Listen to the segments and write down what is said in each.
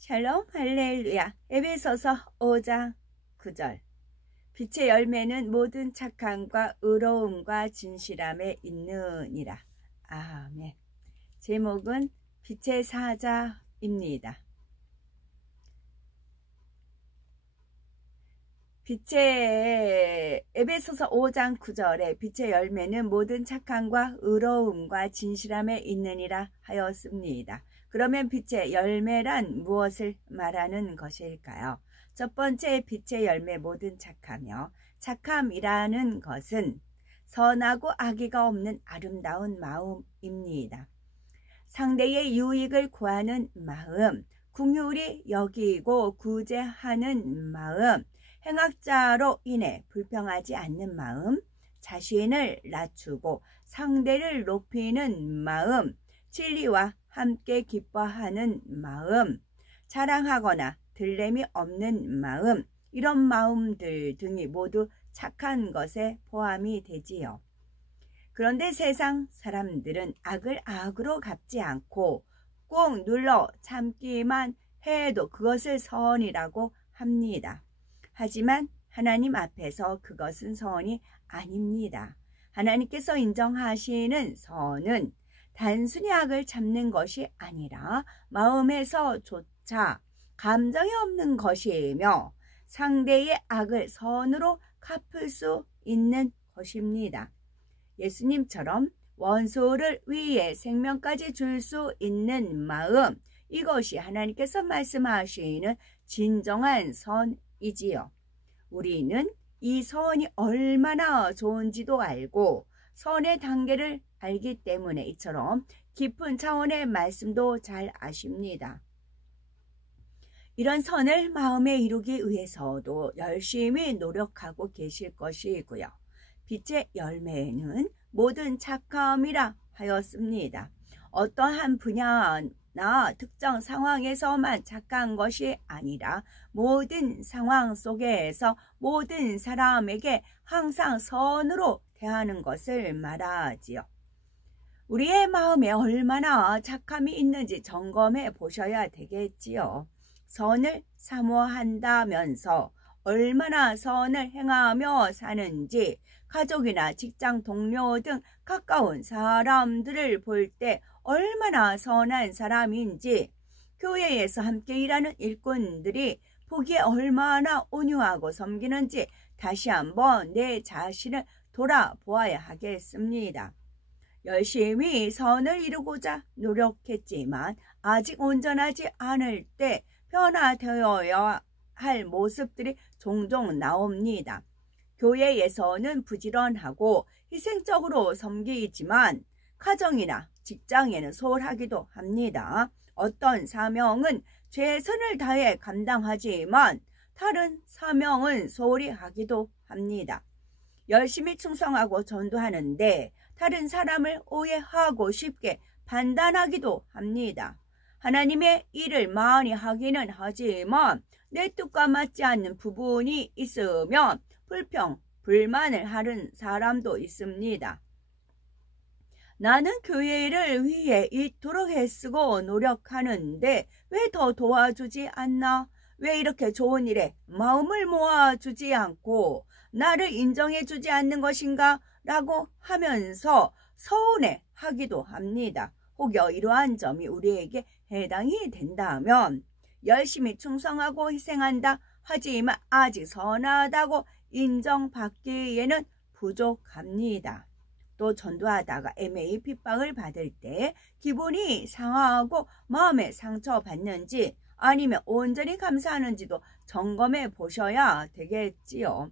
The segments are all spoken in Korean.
샬롬 할렐루야. 에베소서 5장 9절. 빛의 열매는 모든 착함과 의로움과 진실함에 있느니라. 아멘. 제목은 빛의 사자입니다. 에베소서 5장 9절에 빛의 열매는 모든 착함과 의로움과 진실함에 있느니라 하였습니다. 그러면 빛의 열매란 무엇을 말하는 것일까요? 첫 번째, 빛의 열매 모든 착하며, 착함이라는 것은 선하고 악의가 없는 아름다운 마음입니다. 상대의 유익을 구하는 마음, 긍휼히 여기고 구제하는 마음, 행악자로 인해 불평하지 않는 마음, 자신을 낮추고 상대를 높이는 마음, 진리와 함께 기뻐하는 마음, 자랑하거나 들램이 없는 마음, 이런 마음들 등이 모두 착한 것에 포함이 되지요. 그런데 세상 사람들은 악을 악으로 갚지 않고 꼭 눌러 참기만 해도 그것을 선이라고 합니다. 하지만 하나님 앞에서 그것은 선이 아닙니다. 하나님께서 인정하시는 선은 단순히 악을 참는 것이 아니라 마음에서조차 감정이 없는 것이며 상대의 악을 선으로 갚을 수 있는 것입니다. 예수님처럼 원수를 위해 생명까지 줄 수 있는 마음, 이것이 하나님께서 말씀하시는 진정한 선이지요. 우리는 이 선이 얼마나 좋은지도 알고 선의 단계를 알기 때문에 이처럼 깊은 차원의 말씀도 잘 아십니다. 이런 선을 마음에 이루기 위해서도 열심히 노력하고 계실 것이고요. 빛의 열매는 모든 착함이라 하였습니다. 어떠한 분야나 특정 상황에서만 착한 것이 아니라 모든 상황 속에서 모든 사람에게 항상 선으로 대하는 것을 말하지요. 우리의 마음에 얼마나 착함이 있는지 점검해 보셔야 되겠지요. 선을 사모한다면서 얼마나 선을 행하며 사는지 가족이나 직장 동료 등 가까운 사람들을 볼 때 얼마나 선한 사람인지, 교회에서 함께 일하는 일꾼들이 보기에 얼마나 온유하고 섬기는지 다시 한번 내 자신을 돌아보아야 하겠습니다. 열심히 선을 이루고자 노력했지만 아직 온전하지 않을 때 변화되어야 할 모습들이 종종 나옵니다. 교회에서는 부지런하고 희생적으로 섬기지만 가정이나 직장에는 소홀하기도 합니다. 어떤 사명은 최선을 다해 감당하지만 다른 사명은 소홀히 하기도 합니다. 열심히 충성하고 전도하는데 다른 사람을 오해하고 쉽게 판단하기도 합니다. 하나님의 일을 많이 하기는 하지만 내 뜻과 맞지 않는 부분이 있으면 불만을 하는 사람도 있습니다. 나는 교회를 위해 이토록 애쓰고 노력하는데 왜 더 도와주지 않나? 왜 이렇게 좋은 일에 마음을 모아주지 않고 나를 인정해주지 않는 것인가? 라고 하면서 서운해 하기도 합니다. 혹여 이러한 점이 우리에게 해당이 된다면 열심히 충성하고 희생한다 하지만 아직 선하다고 인정받기에는 부족합니다. 또 전도하다가 애매히 핍박을 받을 때 기분이 상하고 마음에 상처받는지 아니면 온전히 감사하는지도 점검해 보셔야 되겠지요.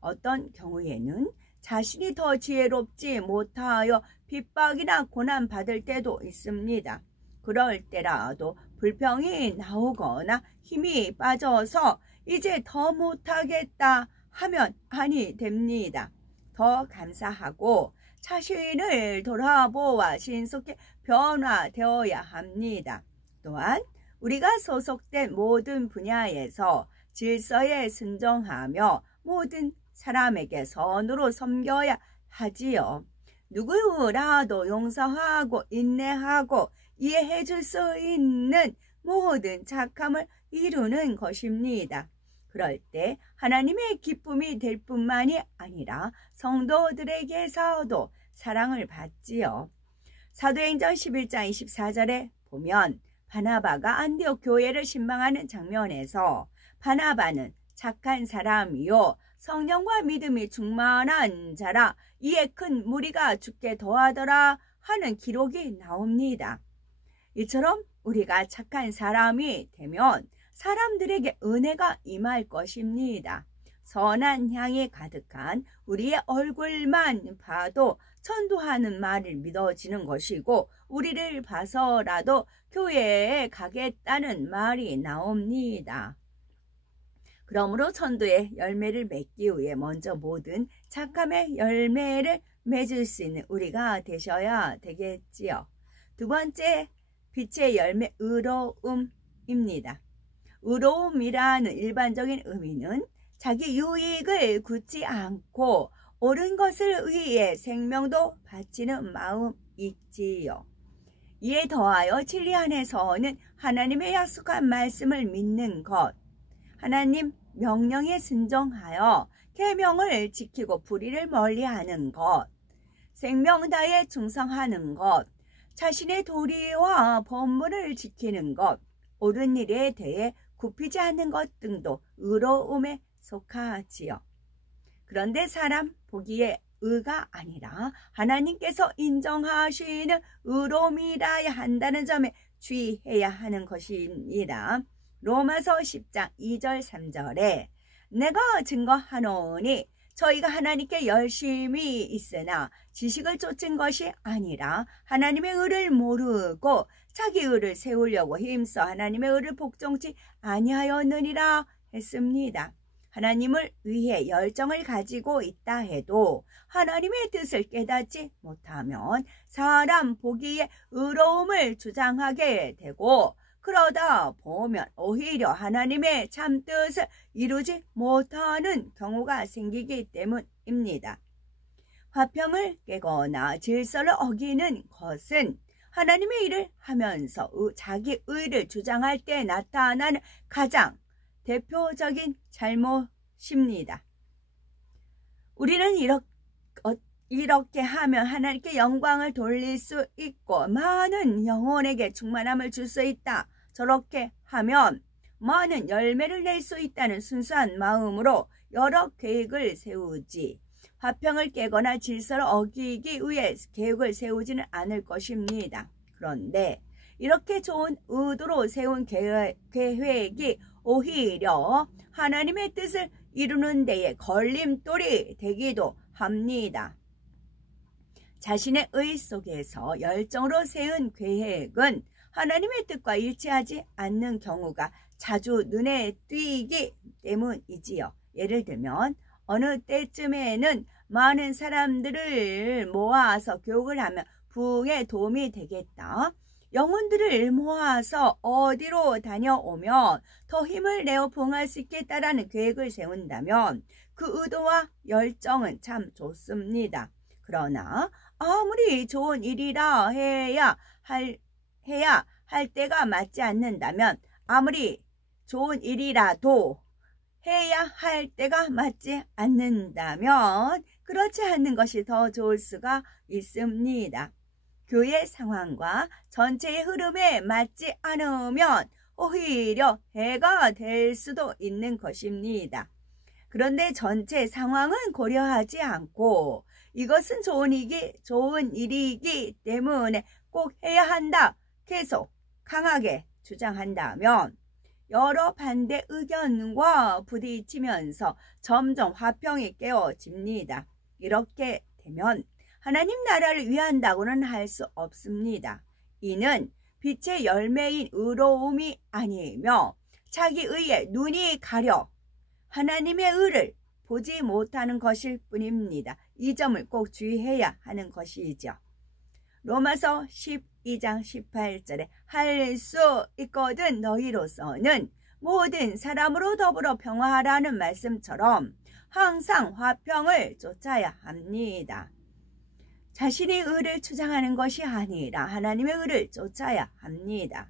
어떤 경우에는 자신이 더 지혜롭지 못하여 핍박이나 고난 받을 때도 있습니다. 그럴 때라도 불평이 나오거나 힘이 빠져서 이제 더 못하겠다 하면 아니 됩니다. 더 감사하고 자신을 돌아보아 신속히 변화되어야 합니다. 또한 우리가 소속된 모든 분야에서 질서에 순종하며 모든 사람에게 선으로 섬겨야 하지요. 누구라도 용서하고 인내하고 이해해 줄 수 있는 모든 착함을 이루는 것입니다. 그럴 때 하나님의 기쁨이 될 뿐만이 아니라 성도들에게서도 사랑을 받지요. 사도행전 11장 24절에 보면 바나바가 안디옥 교회를 신방하는 장면에서 바나바는 착한 사람이요 성령과 믿음이 충만한 자라 이에 큰 무리가 죽게 더하더라 하는 기록이 나옵니다. 이처럼 우리가 착한 사람이 되면 사람들에게 은혜가 임할 것입니다. 선한 향이 가득한 우리의 얼굴만 봐도 천도하는 말을 믿어지는 것이고 우리를 봐서라도 교회에 가겠다는 말이 나옵니다. 그러므로 천도의 열매를 맺기 위해 먼저 모든 착함의 열매를 맺을 수 있는 우리가 되셔야 되겠지요. 두 번째, 빛의 열매 의로움입니다. 의로움이라는 일반적인 의미는 자기 유익을 굳지 않고 옳은 것을 위해 생명도 바치는 마음이지요. 이에 더하여 진리 안에서는 하나님의 약속한 말씀을 믿는 것, 하나님 명령에 순종하여 계명을 지키고 불의를 멀리하는 것, 생명 다해 충성하는 것, 자신의 도리와 법문을 지키는 것, 옳은 일에 대해 굽히지 않는 것 등도 의로움에 속하지요. 그런데 사람 보기에 의가 아니라 하나님께서 인정하시는 의로움이라야 한다는 점에 주의해야 하는 것입니다. 로마서 10장 2절 3절에 내가 증거하노니 저희가 하나님께 열심히 있으나 지식을 쫓은 것이 아니라 하나님의 의를 모르고 자기 의를 세우려고 힘써 하나님의 의를 복종치 아니하였느니라 했습니다. 하나님을 위해 열정을 가지고 있다 해도 하나님의 뜻을 깨닫지 못하면 사람 보기에 의로움을 주장하게 되고 그러다 보면 오히려 하나님의 참뜻을 이루지 못하는 경우가 생기기 때문입니다. 화평을 깨거나 질서를 어기는 것은 하나님의 일을 하면서 자기 의를 주장할 때 나타나는 가장 대표적인 잘못입니다. 우리는 이렇게 하면 하나님께 영광을 돌릴 수 있고 많은 영혼에게 충만함을 줄 수 있다. 저렇게 하면 많은 열매를 낼 수 있다는 순수한 마음으로 여러 계획을 세우지 화평을 깨거나 질서를 어기기 위해 계획을 세우지는 않을 것입니다. 그런데 이렇게 좋은 의도로 세운 계획이 오히려 하나님의 뜻을 이루는 데에 걸림돌이 되기도 합니다. 자신의 의 속에서 열정으로 세운 계획은 하나님의 뜻과 일치하지 않는 경우가 자주 눈에 띄기 때문이지요. 예를 들면 어느 때쯤에는 많은 사람들을 모아서 교육을 하면 부흥에 도움이 되겠다. 영혼들을 모아서 어디로 다녀오면 더 힘을 내어 부흥할 수 있겠다라는 계획을 세운다면 그 의도와 열정은 참 좋습니다. 그러나 아무리 좋은 일이라 해야 할 때가 맞지 않는다면 아무리 좋은 일이라도 해야 할 때가 맞지 않는다면 그렇지 않는 것이 더 좋을 수가 있습니다. 교회 상황과 전체의 흐름에 맞지 않으면 오히려 해가 될 수도 있는 것입니다. 그런데 전체 상황은 고려하지 않고 이것은 좋은 일이기 때문에 꼭 해야 한다. 계속 강하게 주장한다면 여러 반대 의견과 부딪히면서 점점 화평이 깨어집니다. 이렇게 되면 하나님 나라를 위한다고는 할 수 없습니다. 이는 빛의 열매인 의로움이 아니며 자기 의에 눈이 가려 하나님의 의를 보지 못하는 것일 뿐입니다. 이 점을 꼭 주의해야 하는 것이죠. 로마서 12장 18절에 할 수 있거든 너희로서는 모든 사람으로 더불어 평화하라는 말씀처럼 항상 화평을 쫓아야 합니다. 자신의 의를 주장하는 것이 아니라 하나님의 의를 쫓아야 합니다.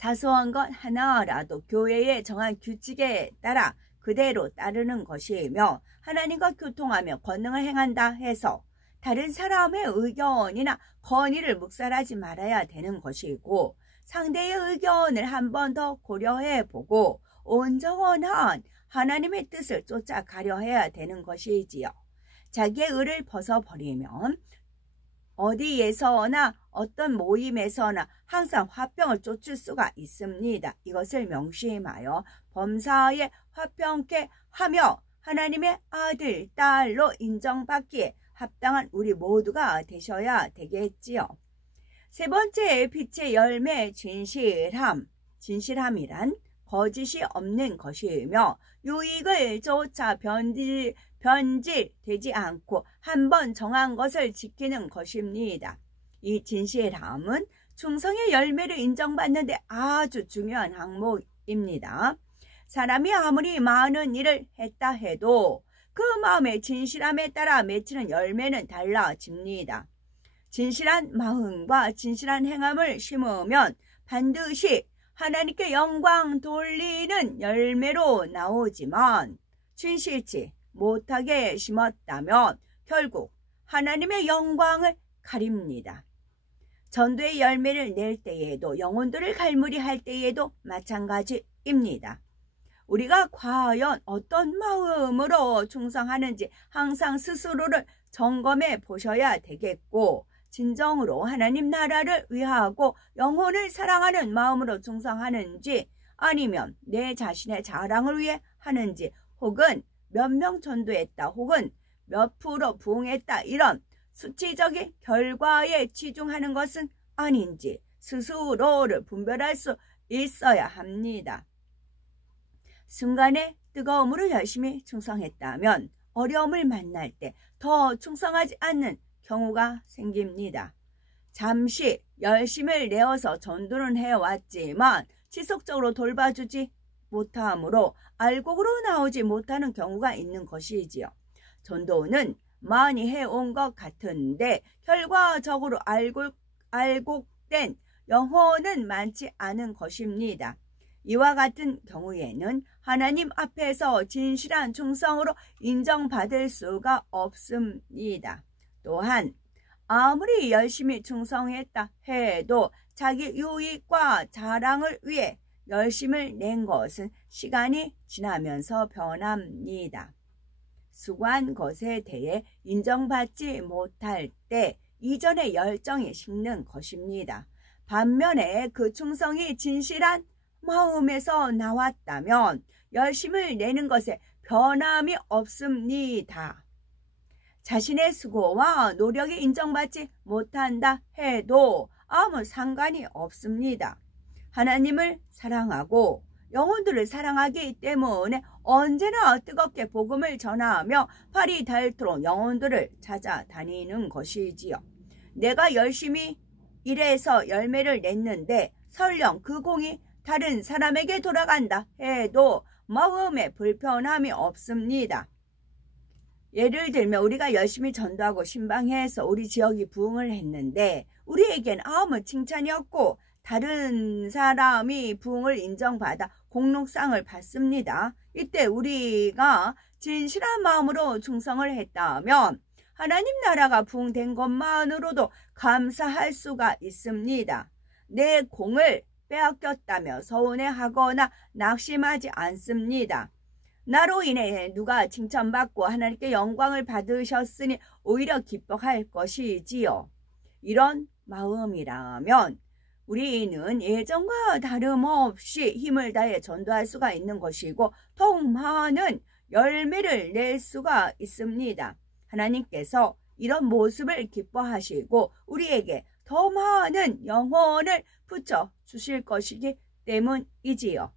사소한 것 하나라도 교회의 정한 규칙에 따라 그대로 따르는 것이며 하나님과 교통하며 권능을 행한다 해서 다른 사람의 의견이나 건의를 묵살하지 말아야 되는 것이고 상대의 의견을 한 번 더 고려해 보고 온전한 하나님의 뜻을 쫓아가려 해야 되는 것이지요. 자기의 의를 벗어버리면 어디에서나 어떤 모임에서나 항상 화평을 쫓을 수가 있습니다. 이것을 명심하여 범사에 화평케 하며 하나님의 아들, 딸로 인정받기에 합당한 우리 모두가 되셔야 되겠지요. 세 번째 빛의 열매 진실함이란 거짓이 없는 것이며 유익을 쫓아 변질되지 않고 한번 정한 것을 지키는 것입니다. 이 진실함은 충성의 열매를 인정받는 데 아주 중요한 항목입니다. 사람이 아무리 많은 일을 했다 해도 그 마음의 진실함에 따라 맺히는 열매는 달라집니다. 진실한 마음과 진실한 행함을 심으면 반드시 하나님께 영광 돌리는 열매로 나오지만 진실치 못하게 심었다면 결국 하나님의 영광을 가립니다. 전도의 열매를 낼 때에도 영혼들을 갈무리할 때에도 마찬가지입니다. 우리가 과연 어떤 마음으로 충성하는지 항상 스스로를 점검해 보셔야 되겠고 진정으로 하나님 나라를 위하고 영혼을 사랑하는 마음으로 충성하는지 아니면 내 자신의 자랑을 위해 하는지 혹은 몇 명 전도했다 혹은 몇 프로 부응했다 이런 수치적인 결과에 치중하는 것은 아닌지 스스로를 분별할 수 있어야 합니다. 순간의 뜨거움으로 열심히 충성했다면 어려움을 만날 때 더 충성하지 않는 경우가 생깁니다. 잠시 열심을 내어서 전도는 해왔지만 지속적으로 돌봐주지 못함으로 알곡으로 나오지 못하는 경우가 있는 것이지요. 전도는 많이 해온 것 같은데 결과적으로 알곡된 영혼은 많지 않은 것입니다. 이와 같은 경우에는 하나님 앞에서 진실한 충성으로 인정받을 수가 없습니다. 또한 아무리 열심히 충성했다 해도 자기 유익과 자랑을 위해 열심을 낸 것은 시간이 지나면서 변합니다. 수고한 것에 대해 인정받지 못할 때 이전의 열정이 식는 것입니다. 반면에 그 충성이 진실한 마음에서 나왔다면 열심을 내는 것에 변함이 없습니다. 자신의 수고와 노력이 인정받지 못한다 해도 아무 상관이 없습니다. 하나님을 사랑하고 영혼들을 사랑하기 때문에 언제나 뜨겁게 복음을 전하며 팔이 닳도록 영혼들을 찾아다니는 것이지요. 내가 열심히 일해서 열매를 냈는데 설령 그 공이 다른 사람에게 돌아간다 해도 마음에 불편함이 없습니다. 예를 들면 우리가 열심히 전도하고 신방해서 우리 지역이 부흥을 했는데 우리에겐 아무 칭찬이 없고 다른 사람이 부흥을 인정받아 공로상을 받습니다. 이때 우리가 진실한 마음으로 충성을 했다면 하나님 나라가 부흥된 것만으로도 감사할 수가 있습니다. 내 공을 빼앗겼다며 서운해하거나 낙심하지 않습니다. 나로 인해 누가 칭찬받고 하나님께 영광을 받으셨으니 오히려 기뻐할 것이지요. 이런 마음이라면 우리는 예전과 다름없이 힘을 다해 전도할 수가 있는 것이고 더욱 많은 열매를 낼 수가 있습니다. 하나님께서 이런 모습을 기뻐하시고 우리에게 더 많은 영혼을 붙여 주실 것이기 때문이지요.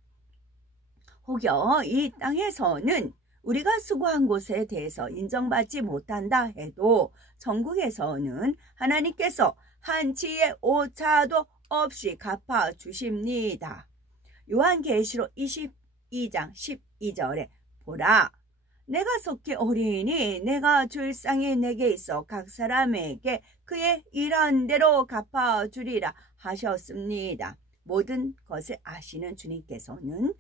혹여 이 땅에서는 우리가 수고한 곳에 대해서 인정받지 못한다 해도 전국에서는 하나님께서 한치의 오차도 없이 갚아주십니다. 요한계시록 22장 12절에 보라, 내가 속히 오리니 내가 줄 쌍이 내게 있어 각 사람에게 그의 일한 대로 갚아주리라 하셨습니다. 모든 것을 아시는 주님께서는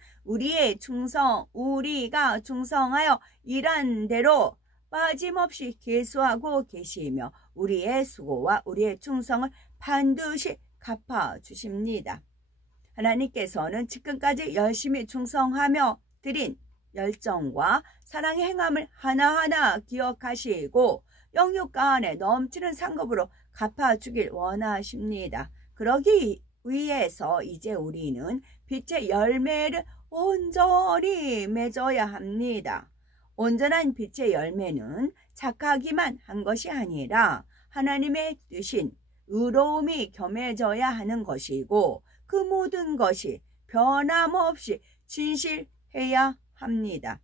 우리가 충성하여 일한 대로 빠짐없이 계수하고 계시며 우리의 수고와 우리의 충성을 반드시 갚아주십니다. 하나님께서는 지금까지 열심히 충성하며 드린 열정과 사랑의 행함을 하나하나 기억하시고 영육가 안에 넘치는 상급으로 갚아주길 원하십니다. 그러기 위해서 이제 우리는 빛의 열매를 온전히 맺어야 합니다. 온전한 빛의 열매는 착하기만 한 것이 아니라 하나님의 뜻인 의로움이 겸해져야 하는 것이고 그 모든 것이 변함없이 진실해야 합니다.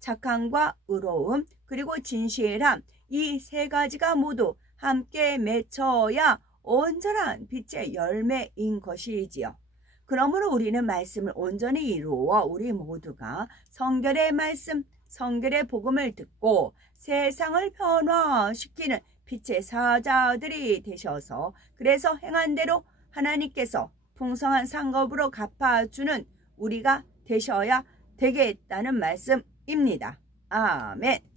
착함과 의로움 그리고 진실함 이 세 가지가 모두 함께 맺혀야 온전한 빛의 열매인 것이지요. 그러므로 우리는 말씀을 온전히 이루어 우리 모두가 성결의 말씀, 성결의 복음을 듣고 세상을 변화시키는 빛의 사자들이 되셔서 그래서 행한 대로 하나님께서 풍성한 상급으로 갚아주는 우리가 되셔야 되겠다는 말씀입니다. 아멘.